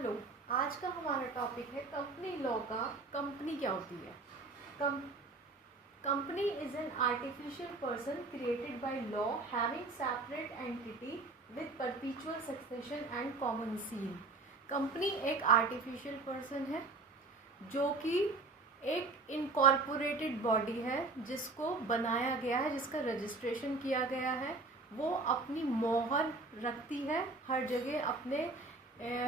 Hello. आज का हमारा टॉपिक है कंपनी लॉ का। कंपनी क्या होती है? Company is an artificial person created by law having separate entity with perpetual succession and common seal. Company एक आर्टिफिशियल पर्सन है जो कि एक इनकॉर्पोरेटेड बॉडी है जिसको बनाया गया है, जिसका रजिस्ट्रेशन किया गया है। वो अपनी मोहर रखती है, हर जगह अपने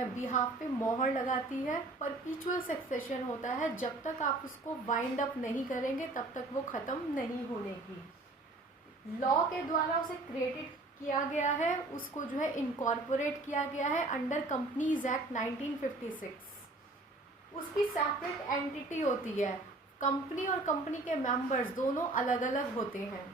बिहाफ पे मोहर लगाती है। परपीचुअल सक्सेशन होता है, जब तक आप उसको वाइंड अप नहीं करेंगे तब तक वो ख़त्म नहीं होने की। लॉ के द्वारा उसे क्रिएटेड किया गया है, उसको जो है इनकॉर्पोरेट किया गया है अंडर कंपनीज एक्ट 1956। उसकी सेपरेट एंटिटी होती है। कंपनी और कंपनी के मेंबर्स दोनों अलग अलग होते हैं।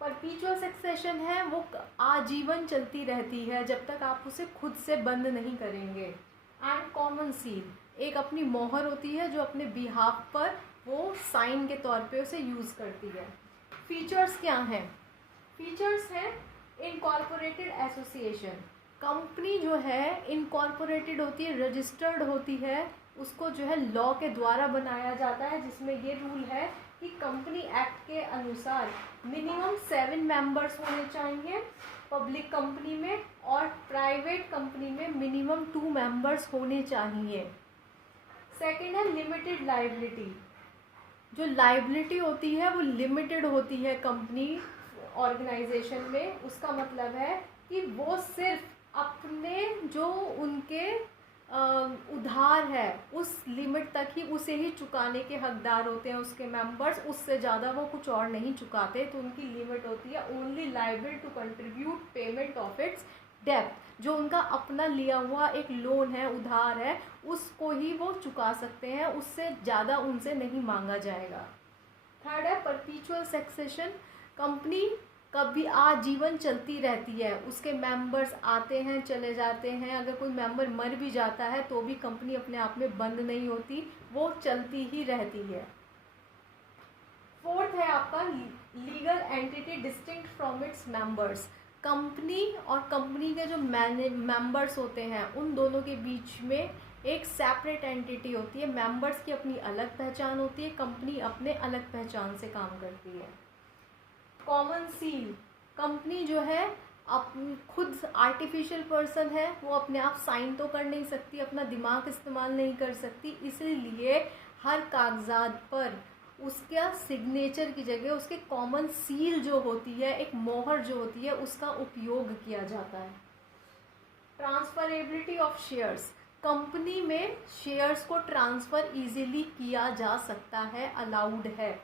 परपीचुअल सक्सेशन है, वो आजीवन चलती रहती है जब तक आप उसे खुद से बंद नहीं करेंगे। एंड कॉमन सील, एक अपनी मोहर होती है जो अपने बिहाफ पर वो साइन के तौर पे उसे यूज़ करती है। फीचर्स क्या हैं? फीचर्स हैं इनकॉर्पोरेटेड एसोसिएशन। कंपनी जो है इनकॉर्पोरेटेड होती है, रजिस्टर्ड होती है, उसको जो है लॉ के द्वारा बनाया जाता है, जिसमें ये रूल है कि कंपनी एक्ट के अनुसार मिनिमम 7 मेंबर्स होने चाहिए पब्लिक कंपनी में, और प्राइवेट कंपनी में मिनिमम 2 मेंबर्स होने चाहिए। सेकेंड है लिमिटेड लाइबिलिटी। जो लाइबिलिटी होती है वो लिमिटेड होती है कंपनी ऑर्गेनाइजेशन में। उसका मतलब है कि वो सिर्फ अपने जो उनके उधार है उस लिमिट तक ही उसे ही चुकाने के हकदार होते हैं उसके मेंबर्स, उससे ज़्यादा वो कुछ और नहीं चुकाते। तो उनकी लिमिट होती है only liable to contribute payment of its depth. जो उनका अपना लिया हुआ एक लोन है, उधार है, उसको ही वो चुका सकते हैं, उससे ज़्यादा उनसे नहीं मांगा जाएगा। थर्ड है परपीचुअल सक्सेशन। कंपनी कभी आजीवन चलती रहती है, उसके मेंबर्स आते हैं चले जाते हैं। अगर कोई मेंबर मर भी जाता है तो भी कंपनी अपने आप में बंद नहीं होती, वो चलती ही रहती है। फोर्थ है आपका legal entity distinct from its members. Company और कंपनी के जो मेंबर्स होते हैं उन दोनों के बीच में एक सेपरेट एंटिटी होती है। मेंबर्स की अपनी अलग पहचान होती है, कंपनी अपने अलग पहचान से काम करती है। कॉमन सील, कंपनी जो है खुद आर्टिफिशियल पर्सन है, वो अपने आप साइन तो कर नहीं सकती, अपना दिमाग इस्तेमाल नहीं कर सकती, इसलिए हर कागजात पर उसका सिग्नेचर की जगह उसके कॉमन सील जो होती है, एक मोहर जो होती है, उसका उपयोग किया जाता है। ट्रांसफरेबिलिटी ऑफ शेयर्स, कंपनी में शेयर्स को ट्रांसफ़र इजीली किया जा सकता है, अलाउड है।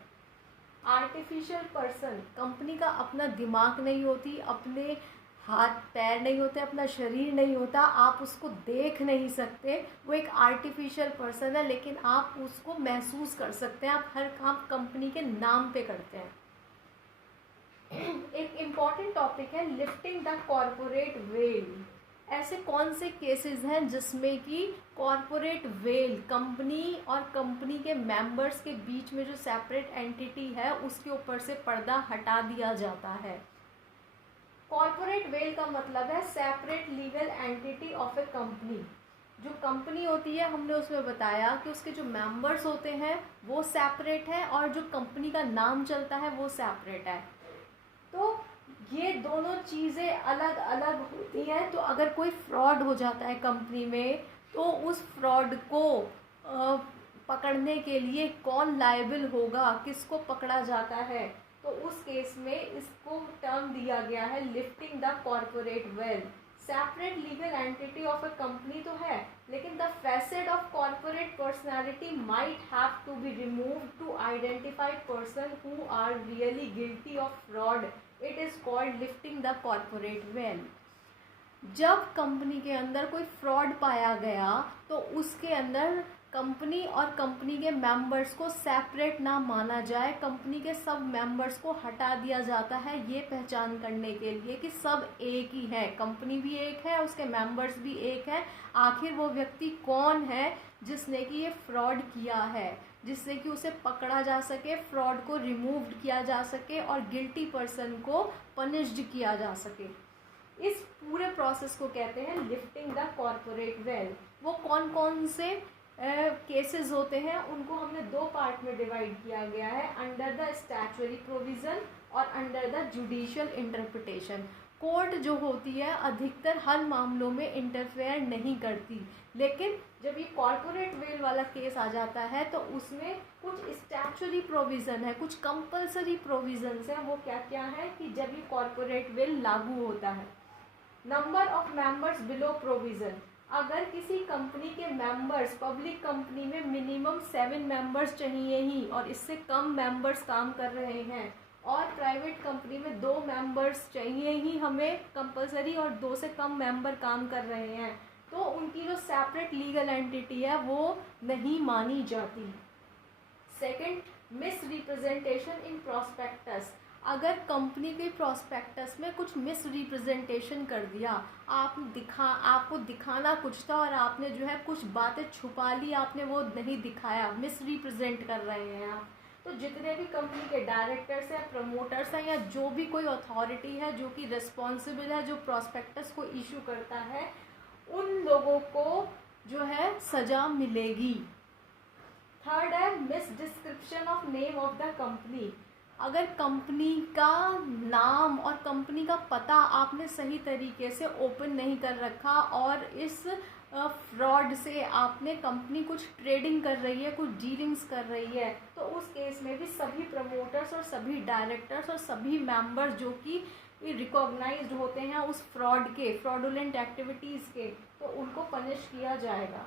आर्टिफिशियल पर्सन, कंपनी का अपना दिमाग नहीं होती, अपने हाथ पैर नहीं होते, अपना शरीर नहीं होता, आप उसको देख नहीं सकते, वो एक आर्टिफिशियल पर्सन है, लेकिन आप उसको महसूस कर सकते हैं। आप हर काम कंपनी के नाम पे करते हैं। एक इम्पॉर्टेंट टॉपिक है लिफ्टिंग द कॉर्पोरेट वेल। ऐसे कौन से केसेस हैं जिसमें कि कॉर्पोरेट वेल, कंपनी और कंपनी के मेंबर्स के बीच में जो सेपरेट एंटिटी है उसके ऊपर से पर्दा हटा दिया जाता है। कॉर्पोरेट वेल का मतलब है separate legal entity of a company. जो कंपनी होती है, हमने उसमें बताया कि उसके जो मेंबर्स होते हैं वो सेपरेट है और जो कंपनी का नाम चलता है वो सेपरेट है। तो ये दोनों चीज़ें अलग अलग होती हैं। तो अगर कोई फ्रॉड हो जाता है कंपनी में तो उस फ्रॉड को पकड़ने के लिए कौन लायबल होगा, किसको पकड़ा जाता है, तो उस केस में इसको टर्म दिया गया है lifting the corporate veil. Separate legal entity of a company तो है, लेकिन the facet of corporate personality might have to be removed to identify person who are really guilty of fraud. It is called lifting the corporate veil. जब company के अंदर कोई fraud पाया गया तो उसके अंदर कंपनी और कंपनी के मेंबर्स को सेपरेट ना माना जाए, कंपनी के सब मेंबर्स को हटा दिया जाता है, ये पहचान करने के लिए कि सब एक ही है, कंपनी भी एक है, उसके मेंबर्स भी एक है। आखिर वो व्यक्ति कौन है जिसने कि ये फ्रॉड किया है, जिससे कि उसे पकड़ा जा सके, फ्रॉड को रिमूव किया जा सके और गिल्टी पर्सन को पनिश्ड किया जा सके। इस पूरे प्रोसेस को कहते हैं लिफ्टिंग द कॉर्पोरेट वेल। वो कौन कौन से केसेस होते हैं उनको हमने दो पार्ट में डिवाइड किया गया है, अंडर द स्टैट्यूटरी प्रोविज़न और under the judicial interpretation. Court जो होती है अधिकतर हर मामलों में इंटरफेयर नहीं करती, लेकिन जब ये कॉर्पोरेट वेल वाला केस आ जाता है तो उसमें कुछ स्टैट्यूटरी प्रोविज़न है, कुछ कंपलसरी प्रोविज़न्स हैं। वो क्या क्या है कि जब ये कॉर्पोरेट वेल लागू होता है, number of members below provision, अगर किसी कंपनी के मेंबर्स, पब्लिक कंपनी में मिनिमम 7 मेंबर्स चाहिए ही और इससे कम मेंबर्स काम कर रहे हैं, और प्राइवेट कंपनी में 2 मेंबर्स चाहिए ही हमें कंपलसरी और 2 से कम मेंबर काम कर रहे हैं, तो उनकी जो सेपरेट लीगल एंटिटी है वो नहीं मानी जाती। Second, miss representation in prospectus, अगर कंपनी के प्रोस्पेक्टस में कुछ मिस रिप्रेजेंटेशन कर दिया, आपको दिखाना कुछ था और आपने जो है कुछ बातें छुपा ली, आपने वो नहीं दिखाया, मिस रिप्रेजेंट कर रहे हैं आप, तो जितने भी कंपनी के डायरेक्टर्स हैं, प्रमोटर्स हैं, या जो भी कोई अथॉरिटी है जो कि रिस्पॉन्सिबल है, जो प्रोस्पेक्टस को इशू करता है, उन लोगों को जो है सज़ा मिलेगी। थर्ड है miss description of name of the company, अगर कंपनी का नाम और कंपनी का पता आपने सही तरीके से ओपन नहीं कर रखा और इस फ्रॉड से आपने कंपनी कुछ ट्रेडिंग कर रही है, कुछ डीलिंग्स कर रही है, तो उस केस में भी सभी प्रमोटर्स और सभी डायरेक्टर्स और सभी मेंबर्स जो कि रिकॉग्नाइज्ड होते हैं उस फ्रॉड के, फ्रॉडुलेंट एक्टिविटीज़ के, तो उनको पनिश किया जाएगा।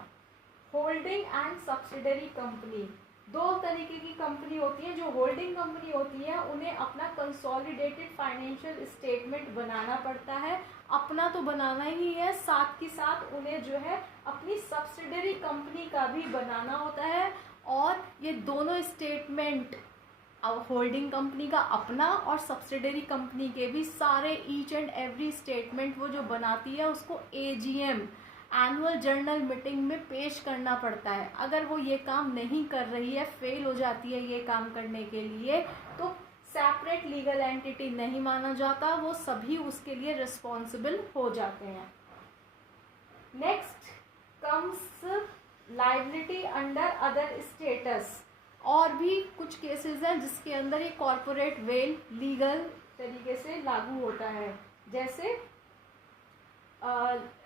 होल्डिंग एंड सब्सिडरी कंपनी, दो तरीके की कंपनी होती है। जो होल्डिंग कंपनी होती है उन्हें अपना कंसोलिडेटेड फाइनेंशियल स्टेटमेंट बनाना पड़ता है, अपना तो बनाना ही है, साथ ही साथ उन्हें जो है अपनी सब्सिडरी कंपनी का भी बनाना होता है, और ये दोनों स्टेटमेंट होल्डिंग कंपनी का अपना और सब्सिडरी कंपनी के भी सारे ईच एंड एवरी स्टेटमेंट वो जो बनाती है उसको AGM एनुअल जर्नल मीटिंग में पेश करना पड़ता है। अगर वो ये काम नहीं कर रही है, फेल हो जाती है ये काम करने के लिए, तो सेपरेट लीगल एंटिटी नहीं माना जाता, वो सभी उसके लिए रिस्पॉन्सिबल हो जाते हैं। Next comes liability under other status, और भी कुछ केसेस हैं जिसके अंदर ये कॉर्पोरेट वेल लीगल तरीके से लागू होता है, जैसे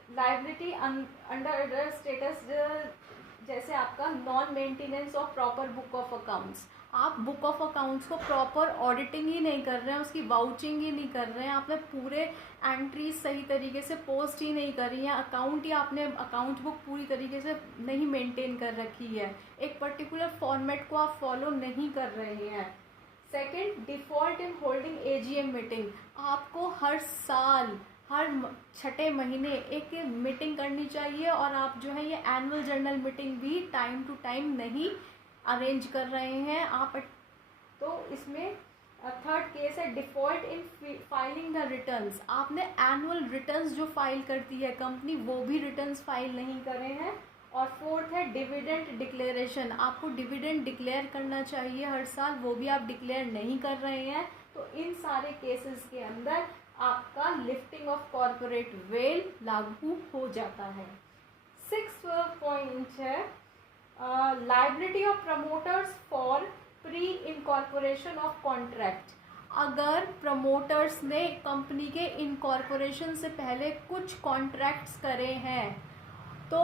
लायबिलिटी अंडर अदर स्टेटस, जैसे आपका non maintenance of proper book of accounts, आप बुक ऑफ अकाउंट्स को प्रॉपर ऑडिटिंग ही नहीं कर रहे हैं, उसकी वाउचिंग ही नहीं कर रहे हैं, आपने पूरे एंट्रीज सही तरीके से पोस्ट ही नहीं करी है, अकाउंट ही आपने अकाउंट बुक पूरी तरीके से नहीं मेंटेन कर रखी है, एक पर्टिकुलर फॉर्मेट को आप फॉलो नहीं कर रहे हैं। Second, default in holding AGM meeting, आपको हर साल हर 6ठे महीने एक मीटिंग करनी चाहिए, और आप जो है ये एनुअल जर्नल मीटिंग भी टाइम टू टाइम नहीं अरेंज कर रहे हैं आप। तो इसमें थर्ड केस है default in filing the returns, आपने एनुअल रिटर्न्स जो फाइल करती है कंपनी वो भी रिटर्न्स फाइल नहीं करे हैं। और फोर्थ है डिविडेंड डिक्लेरेशन, आपको डिविडेंड डिक्लेयर करना चाहिए हर साल, वो भी आप डिक्लेयर नहीं कर रहे हैं, तो इन सारे केसेस के अंदर आपका लिफ्टिंग ऑफ कॉर्पोरेट वेल लागू हो जाता है। 6th पॉइंट है liability of promoters for pre incorporation of contract, अगर प्रमोटर्स ने कंपनी के इनकॉर्पोरेशन से पहले कुछ कॉन्ट्रैक्ट्स करे हैं तो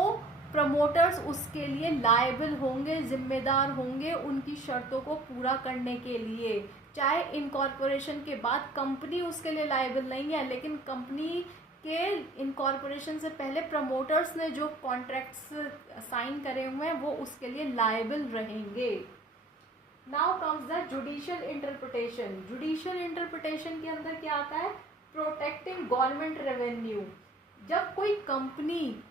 प्रमोटर्स उसके लिए लायबल होंगे, जिम्मेदार होंगे उनकी शर्तों को पूरा करने के लिए। चाहे इनकॉर्पोरेशन के बाद कंपनी उसके लिए लायबल नहीं है, लेकिन कंपनी के इनकॉर्पोरेशन से पहले प्रमोटर्स ने जो कॉन्ट्रैक्ट्स साइन करे हुए हैं वो उसके लिए लायबल रहेंगे। Now comes the judicial interpretation, judicial interpretation के अंदर क्या आता है, प्रोटेक्टिंग गवर्नमेंट रेवेन्यू, जब कोई कंपनी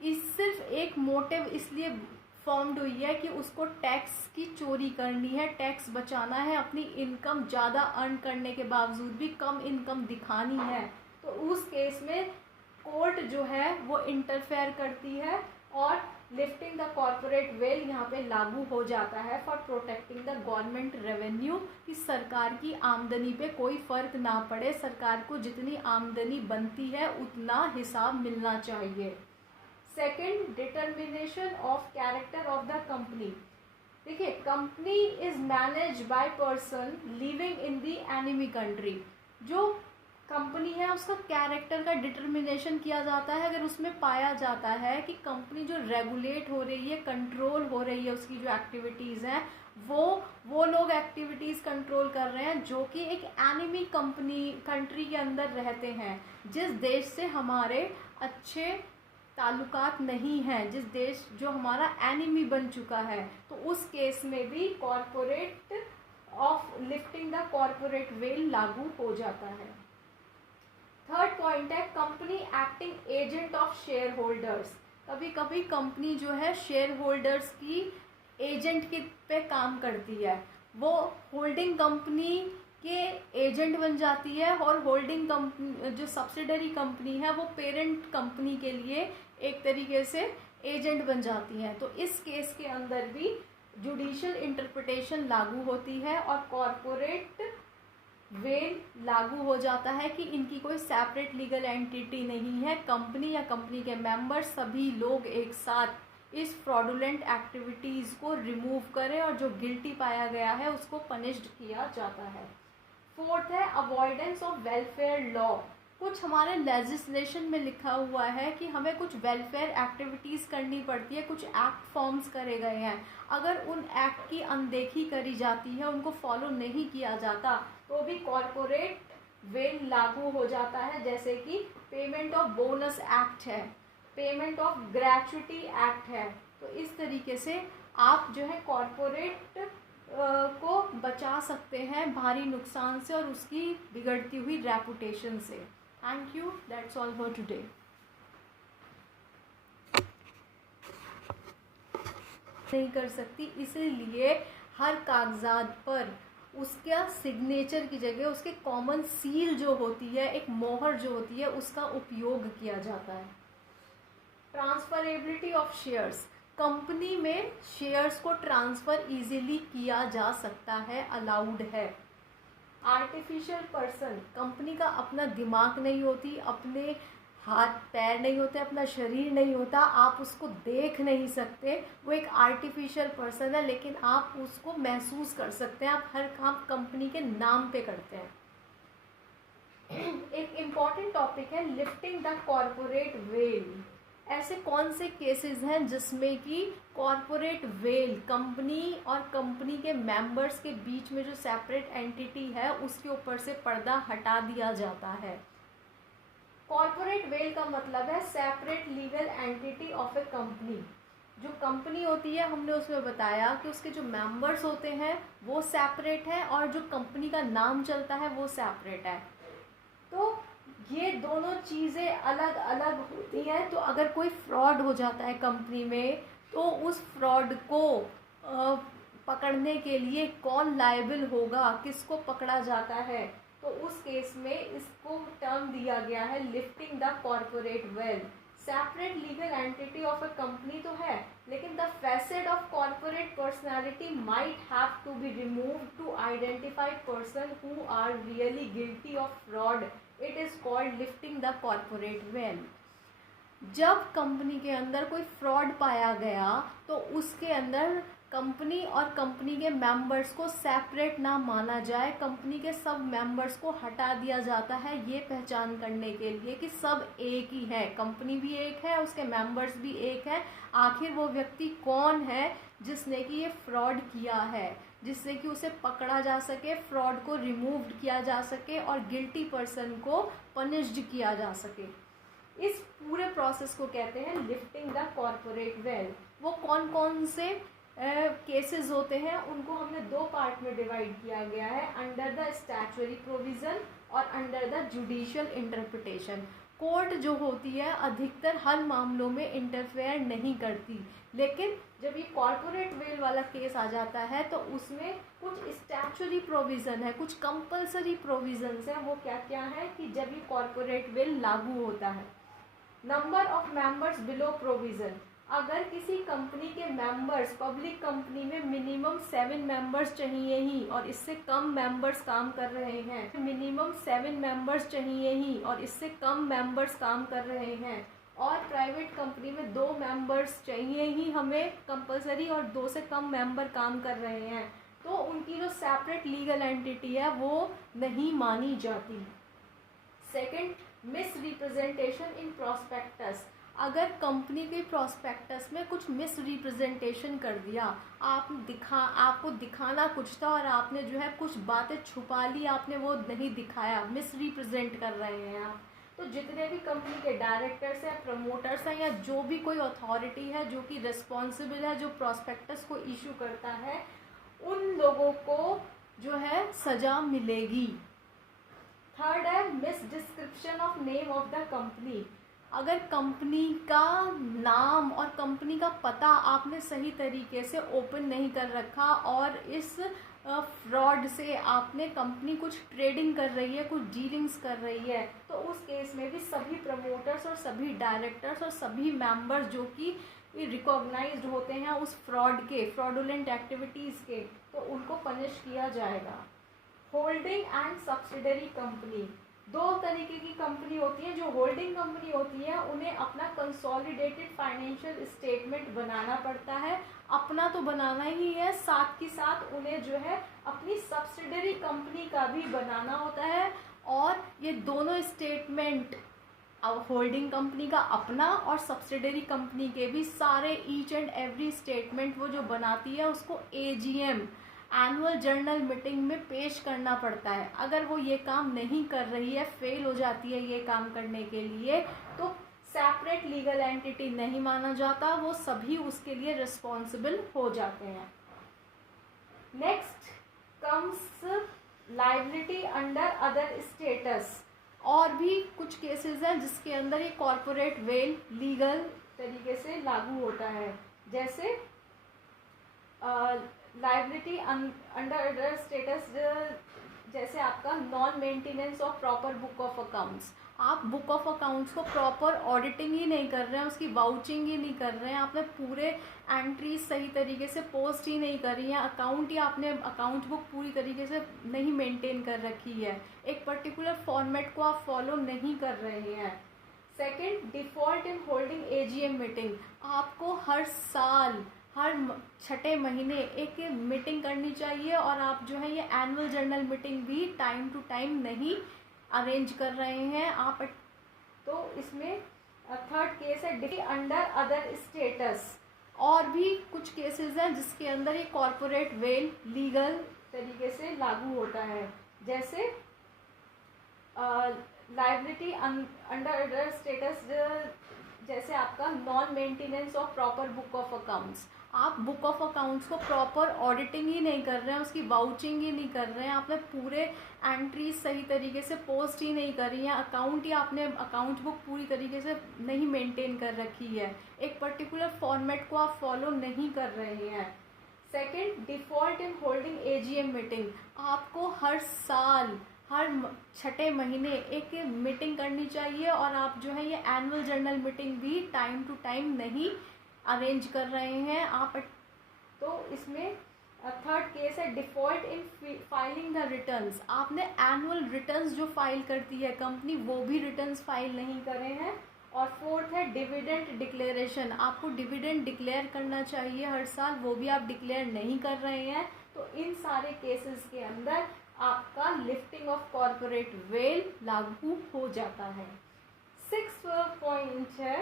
सिर्फ एक मोटिव इसलिए फॉर्म्ड हुई है कि उसको टैक्स की चोरी करनी है, टैक्स बचाना है, अपनी इनकम ज़्यादा अर्न करने के बावजूद भी कम इनकम दिखानी है, तो उस केस में कोर्ट जो है वो इंटरफेयर करती है और लिफ्टिंग द कॉर्पोरेट वेल यहाँ पे लागू हो जाता है for protecting the government revenue, कि सरकार की आमदनी पे कोई फ़र्क ना पड़े, सरकार को जितनी आमदनी बनती है उतना हिसाब मिलना चाहिए। Second, determination of character of the company. देखिए, company is manage by person living in the enemy country. जो कंपनी है उसका कैरेक्टर का डिटर्मिनेशन किया जाता है अगर उसमें पाया जाता है कि कंपनी जो रेगुलेट हो रही है, कंट्रोल हो रही है, उसकी जो एक्टिविटीज़ हैं वो लोग एक्टिविटीज़ कंट्रोल कर रहे हैं जो कि एक एनिमी कंट्री के अंदर रहते हैं, जिस देश से हमारे अच्छे ताल्लुकात नहीं हैं, जिस देश जो हमारा एनिमी बन चुका है, तो उस केस में भी corporate of lifting the corporate well लागू हो जाता है। थर्ड पॉइंट है company acting agent of share holders. कभी कभी कंपनी जो है शेयर होल्डर्स की एजेंट के पे काम करती है, वो होल्डिंग कंपनी के एजेंट बन जाती है और होल्डिंग कंपनी जो सब्सिडरी कंपनी है वो पेरेंट कंपनी के लिए एक तरीके से एजेंट बन जाती है। तो इस केस के अंदर भी जुडिशियल इंटरप्रिटेशन लागू होती है और कॉर्पोरेट वेल लागू हो जाता है कि इनकी कोई सेपरेट लीगल एंटिटी नहीं है, कंपनी या कंपनी के मेंबर्स सभी लोग एक साथ इस फ्रॉडुलेंट एक्टिविटीज़ को रिमूव करें और जो गिल्टी पाया गया है उसको पनिश्ड किया जाता है। फोर्थ है अवॉइडेंस ऑफ वेलफेयर लॉ। कुछ हमारे लेजिस्लेशन में लिखा हुआ है कि हमें कुछ वेलफेयर एक्टिविटीज़ करनी पड़ती है, कुछ एक्ट फॉर्म्स करे गए हैं, अगर उन एक्ट की अनदेखी करी जाती है, उनको फॉलो नहीं किया जाता तो भी कॉर्पोरेट वेल लागू हो जाता है। जैसे कि पेमेंट ऑफ बोनस एक्ट है, पेमेंट ऑफ ग्रेच्युटी एक्ट है। तो इस तरीके से आप जो है कॉर्पोरेट को बचा सकते हैं भारी नुकसान से और उसकी बिगड़ती हुई रेपुटेशन से। Thank you, that's all for today. नहीं कर सकती, इसीलिए हर कागजात पर उसका सिग्नेचर की जगह उसके कॉमन सील जो होती है, एक मोहर जो होती है, उसका उपयोग किया जाता है। Transferability of shares. कंपनी में शेयर्स को ट्रांसफ़र इजीली किया जा सकता है, अलाउड है। आर्टिफिशियल पर्सन, कंपनी का अपना दिमाग नहीं होती, अपने हाथ पैर नहीं होते, अपना शरीर नहीं होता, आप उसको देख नहीं सकते, वो एक आर्टिफिशियल पर्सन है, लेकिन आप उसको महसूस कर सकते हैं, आप हर काम कंपनी के नाम पे करते हैं। एक इम्पॉर्टेंट टॉपिक है लिफ्टिंग द कॉर्पोरेट वेल। ऐसे कौन से केसेस हैं जिसमें कि कॉर्पोरेट वेल, कंपनी और कंपनी के मेंबर्स के बीच में जो सेपरेट एंटिटी है उसके ऊपर से पर्दा हटा दिया जाता है। कॉर्पोरेट वेल का मतलब है separate legal entity of a company. जो कंपनी होती है, हमने उसमें बताया कि उसके जो मेंबर्स होते हैं वो सेपरेट है और जो कंपनी का नाम चलता है वो सेपरेट है। तो ये दोनों चीज़ें अलग अलग होती हैं। तो अगर कोई फ्रॉड हो जाता है कंपनी में, तो उस फ्रॉड को पकड़ने के लिए कौन लायबल होगा, किसको पकड़ा जाता है, तो उस केस में इसको टर्म दिया गया है lifting the corporate veil. Separate legal entity of a company तो है, लेकिन the facet of corporate personality might have to be removed to identify person who are really guilty of fraud. It is called lifting the corporate veil. जब company के अंदर कोई fraud पाया गया तो उसके अंदर कंपनी और कंपनी के मेंबर्स को सेपरेट ना माना जाए, कंपनी के सब मेंबर्स को हटा दिया जाता है, ये पहचान करने के लिए कि सब एक ही है, कंपनी भी एक है, उसके मेंबर्स भी एक है। आखिर वो व्यक्ति कौन है जिसने कि ये फ्रॉड किया है, जिससे कि उसे पकड़ा जा सके, फ्रॉड को रिमूव किया जा सके और गिल्टी पर्सन को पनिश्ड किया जा सके। इस पूरे प्रोसेस को कहते हैं लिफ्टिंग द कॉर्पोरेट वेल। वो कौन कौन से केसेस होते हैं उनको हमने दो पार्ट में डिवाइड किया गया है, अंडर द स्टैट्यूटरी प्रोविज़न और under the judicial interpretation. Court जो होती है अधिकतर हर मामलों में इंटरफेयर नहीं करती, लेकिन जब ये कॉर्पोरेट वेल वाला केस आ जाता है तो उसमें कुछ स्टैट्यूटरी प्रोविज़न है, कुछ कंपलसरी प्रोविज़न्स हैं। वो क्या क्या है कि जब ये कॉर्पोरेट वेल लागू होता है, number of members below provision, अगर किसी कंपनी के मेंबर्स, पब्लिक कंपनी में मिनिमम 7 मेंबर्स चाहिए ही और इससे कम मेंबर्स काम कर रहे हैं, मिनिमम 7 मेंबर्स चाहिए ही और इससे कम मेंबर्स काम कर रहे हैं, और प्राइवेट कंपनी में 2 मेंबर्स चाहिए ही हमें कंपलसरी और 2 से कम मेंबर काम कर रहे हैं, तो उनकी जो सेपरेट लीगल एंटिटी है वो नहीं मानी जाती। Second, miss representation in prospectus. अगर कंपनी के प्रोस्पेक्टस में कुछ मिस रिप्रेजेंटेशन कर दिया, आपको दिखाना कुछ था और आपने जो है कुछ बातें छुपा ली, आपने वो नहीं दिखाया, मिस रिप्रेजेंट कर रहे हैं आप, तो जितने भी कंपनी के डायरेक्टर्स हैं, प्रमोटर्स हैं, या जो भी कोई अथॉरिटी है जो कि रिस्पॉन्सिबल है, जो प्रोस्पेक्टस को इशू करता है, उन लोगों को जो है सजा मिलेगी। थर्ड है miss description of name of the company. अगर कंपनी का नाम और कंपनी का पता आपने सही तरीके से ओपन नहीं कर रखा और इस फ्रॉड से आपने कंपनी कुछ ट्रेडिंग कर रही है, कुछ डीलिंग्स कर रही है, तो उस केस में भी सभी प्रमोटर्स और सभी डायरेक्टर्स और सभी मेंबर्स जो कि रिकॉग्नाइज्ड होते हैं उस फ्रॉड के, फ्रॉडुलेंट एक्टिविटीज़ के, तो उनको पनिश किया जाएगा। Holding and subsidiary company. 2 तरीके की कंपनी होती है। जो होल्डिंग कंपनी होती है उन्हें अपना कंसोलिडेटेड फाइनेंशियल स्टेटमेंट बनाना पड़ता है, अपना तो बनाना ही है, साथ ही साथ उन्हें जो है अपनी सब्सिडरी कंपनी का भी बनाना होता है, और ये दोनों स्टेटमेंट, होल्डिंग कंपनी का अपना और सब्सिडरी कंपनी के भी सारे ईच एंड एवरी स्टेटमेंट वो जो बनाती है उसको AGM, एनुअल जर्नल मीटिंग में पेश करना पड़ता है। अगर वो ये काम नहीं कर रही है, फेल हो जाती है ये काम करने के लिए, तो सेपरेट लीगल एंटिटी नहीं माना जाता, वो सभी उसके लिए रिस्पॉन्सिबल हो जाते हैं। Next comes liability under other status. और भी कुछ केसेस हैं जिसके अंदर ये कॉर्पोरेट वेल लीगल तरीके से लागू होता है, जैसे लायबिलिटी अंडर अदर स्टेटस, जैसे आपका non maintenance of proper book of accounts. आप बुक ऑफ अकाउंट्स को प्रॉपर ऑडिटिंग ही नहीं कर रहे हैं, उसकी वाउचिंग ही नहीं कर रहे हैं, आपने पूरे एंट्रीज सही तरीके से पोस्ट ही नहीं करी हैं, अकाउंट ही आपने अकाउंट बुक पूरी तरीके से नहीं मेंटेन कर रखी है, एक पर्टिकुलर फॉर्मेट को आप फॉलो नहीं कर रहे हैं। Second, default in holding AGM meeting. आपको हर साल हर 6ठे महीने एक मीटिंग करनी चाहिए और आप जो है ये एनुअल जर्नल मीटिंग भी टाइम टू टाइम नहीं अरेंज कर रहे हैं आप, तो इसमें थर्ड केस है डिफी अंडर अदर स्टेटस। और भी कुछ केसेस हैं जिसके अंदर ये कॉर्पोरेट वेल लीगल तरीके से लागू होता है, जैसे लायबिलिटी अंडर अदर स्टेटस, जैसे आपका non maintenance of proper book of accounts. आप बुक ऑफ अकाउंट्स को प्रॉपर ऑडिटिंग ही नहीं कर रहे हैं, उसकी वाउचिंग ही नहीं कर रहे हैं, आपने पूरे एंट्रीज सही तरीके से पोस्ट ही नहीं करी हैं, अकाउंट ही आपने अकाउंट बुक पूरी तरीके से नहीं मेंटेन कर रखी है, एक पर्टिकुलर फॉर्मेट को आप फॉलो नहीं कर रहे हैं। Second, default in holding AGM meeting. आपको हर साल हर 6ठे महीने एक मीटिंग करनी चाहिए और आप जो है ये एनुअल जर्नल मीटिंग भी टाइम टू टाइम नहीं अरेंज कर रहे हैं आप, तो इसमें थर्ड केस है default in filing the returns. आपने एनुअल रिटर्न्स जो फाइल करती है कंपनी वो भी रिटर्न्स फाइल नहीं करे हैं। और फोर्थ है डिविडेंड डिक्लेरेशन। आपको डिविडेंड डिक्लेयर करना चाहिए हर साल, वो भी आप डिक्लेयर नहीं कर रहे हैं, तो इन सारे केसेस के अंदर आपका लिफ्टिंग ऑफ कॉर्पोरेट वेल लागू हो जाता है। 6th पॉइंट है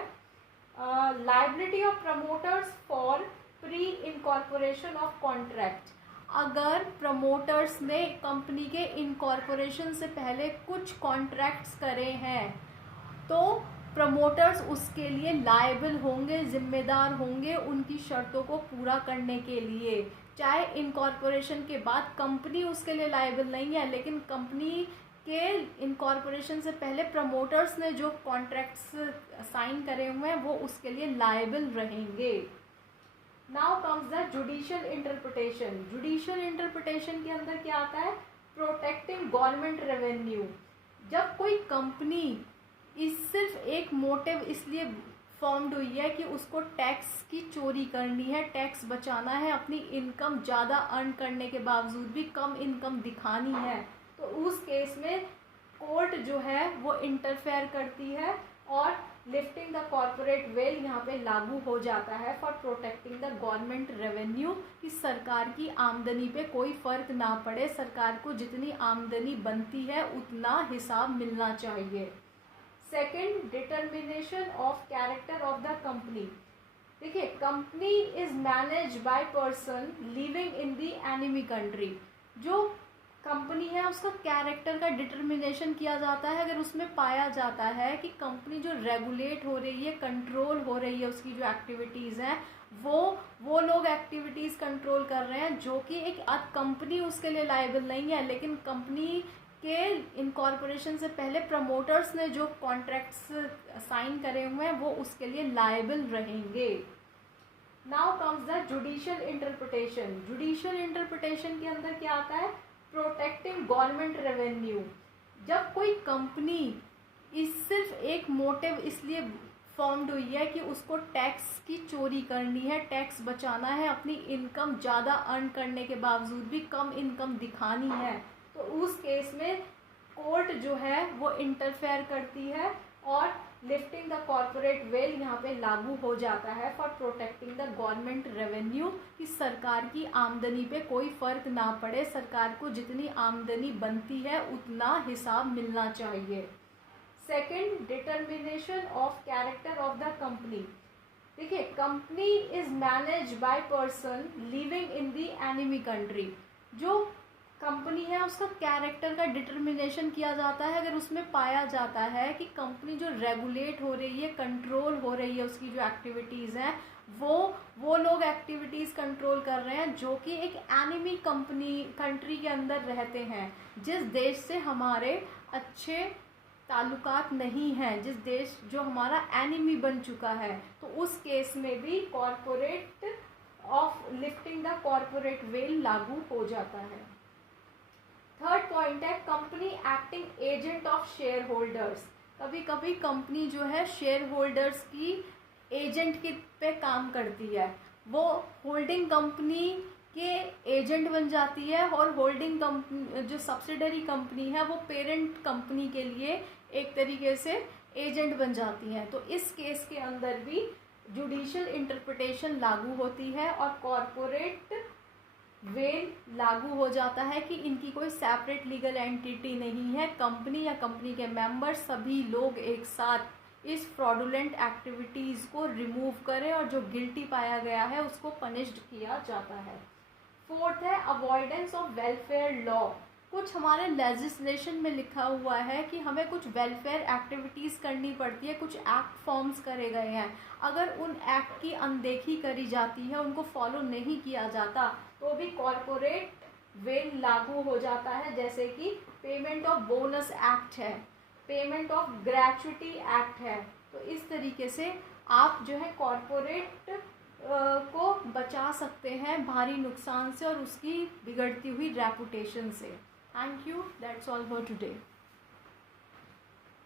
liability of promoters for pre incorporation of contract. अगर प्रमोटर्स ने कंपनी के इनकॉर्पोरेशन से पहले कुछ कॉन्ट्रैक्ट्स करे हैं तो प्रमोटर्स उसके लिए लायबल होंगे, जिम्मेदार होंगे उनकी शर्तों को पूरा करने के लिए। चाहे इनकॉर्पोरेशन के बाद कंपनी उसके लिए लायबल नहीं है, लेकिन कंपनी के इनकॉर्पोरेशन से पहले प्रमोटर्स ने जो कॉन्ट्रैक्ट्स साइन करे हुए हैं वो उसके लिए लायबल रहेंगे। Now comes the judicial interpretation. Judicial interpretation के अंदर क्या आता है? Protecting government revenue. जब कोई कंपनी इस सिर्फ एक मोटिव इसलिए फॉर्म्ड हुई है कि उसको टैक्स की चोरी करनी है, टैक्स बचाना है, अपनी इनकम ज़्यादा अर्न करने के बावजूद भी कम इनकम दिखानी है, तो उस केस में कोर्ट जो है वो इंटरफेयर करती है और लिफ्टिंग द कॉर्पोरेट वेल यहाँ पे लागू हो जाता है for protecting the government revenue, कि सरकार की आमदनी पे कोई फ़र्क ना पड़े, सरकार को जितनी आमदनी बनती है उतना हिसाब मिलना चाहिए। Second, determination of character of the company. देखिए, company is manage by person living in the enemy country. जो कंपनी है उसका कैरेक्टर का डिटर्मिनेशन किया जाता है अगर उसमें पाया जाता है कि कंपनी जो रेगुलेट हो रही है, कंट्रोल हो रही है, उसकी जो एक्टिविटीज़ हैं वो लोग एक्टिविटीज़ कंट्रोल कर रहे हैं, जो कि एक कंपनी उसके लिए लायबल नहीं है, लेकिन कंपनी के इनकॉर्पोरेशन से पहले प्रमोटर्स ने जो कॉन्ट्रैक्ट्स साइन करे हुए हैं वो उसके लिए लायबल रहेंगे। Now comes the judicial interpretation. Judicial interpretation के अंदर क्या आता है? Protecting government revenue. जब कोई कंपनी सिर्फ एक मोटिव इसलिए फॉर्म्ड हुई है कि उसको टैक्स की चोरी करनी है, टैक्स बचाना है, अपनी इनकम ज़्यादा अर्न करने के बावजूद भी कम इनकम दिखानी है, तो उस केस में कोर्ट जो है वो इंटरफेयर करती है और लिफ्टिंग द कॉर्पोरेट वेल यहाँ पे लागू हो जाता है for protecting the government revenue, कि सरकार की आमदनी पे कोई फ़र्क ना पड़े, सरकार को जितनी आमदनी बनती है उतना हिसाब मिलना चाहिए। Second, determination of character of the company. देखिए, company is manage by person living in the enemy country. जो कंपनी है उसका कैरेक्टर का डिटर्मिनेशन किया जाता है अगर उसमें पाया जाता है कि कंपनी जो रेगुलेट हो रही है, कंट्रोल हो रही है, उसकी जो एक्टिविटीज़ हैं वो लोग एक्टिविटीज़ कंट्रोल कर रहे हैं जो कि एक एनिमी कंट्री के अंदर रहते हैं, जिस देश से हमारे अच्छे ताल्लुकात नहीं हैं, जिस देश जो हमारा एनिमी बन चुका है, तो उस केस में भी corporate of lifting the corporate well लागू हो जाता है। थर्ड पॉइंट है company acting agent of share holders. कभी कभी कंपनी जो है शेयर होल्डर्स की एजेंट के पे काम करती है, वो होल्डिंग कंपनी के एजेंट बन जाती है और होल्डिंग कंपनी जो सब्सिडरी कंपनी है वो पेरेंट कंपनी के लिए एक तरीके से एजेंट बन जाती हैं। तो इस केस के अंदर भी जुडिशियल इंटरप्रिटेशन लागू होती है और कॉर्पोरेट वेल लागू हो जाता है कि इनकी कोई सेपरेट लीगल एंटिटी नहीं है, कंपनी या कंपनी के मेंबर सभी लोग एक साथ इस फ्रॉडुलेंट एक्टिविटीज़ को रिमूव करें और जो गिल्टी पाया गया है उसको पनिश्ड किया जाता है। फोर्थ है अवॉइडेंस ऑफ वेलफेयर लॉ। कुछ हमारे लेजिस्लेशन में लिखा हुआ है कि हमें कुछ वेलफेयर एक्टिविटीज़ करनी पड़ती है, कुछ एक्ट फॉर्म्स करे गए हैं, अगर उन एक्ट की अनदेखी करी जाती है, उनको फॉलो नहीं किया जाता, तो भी कॉर्पोरेट वेल लागू हो जाता है, जैसे कि पेमेंट ऑफ बोनस एक्ट है, पेमेंट ऑफ ग्रेच्युटी एक्ट है। तो इस तरीके से आप जो है कॉर्पोरेट को बचा सकते हैं भारी नुकसान से और उसकी बिगड़ती हुई रेपुटेशन से। Thank you, that's all for today.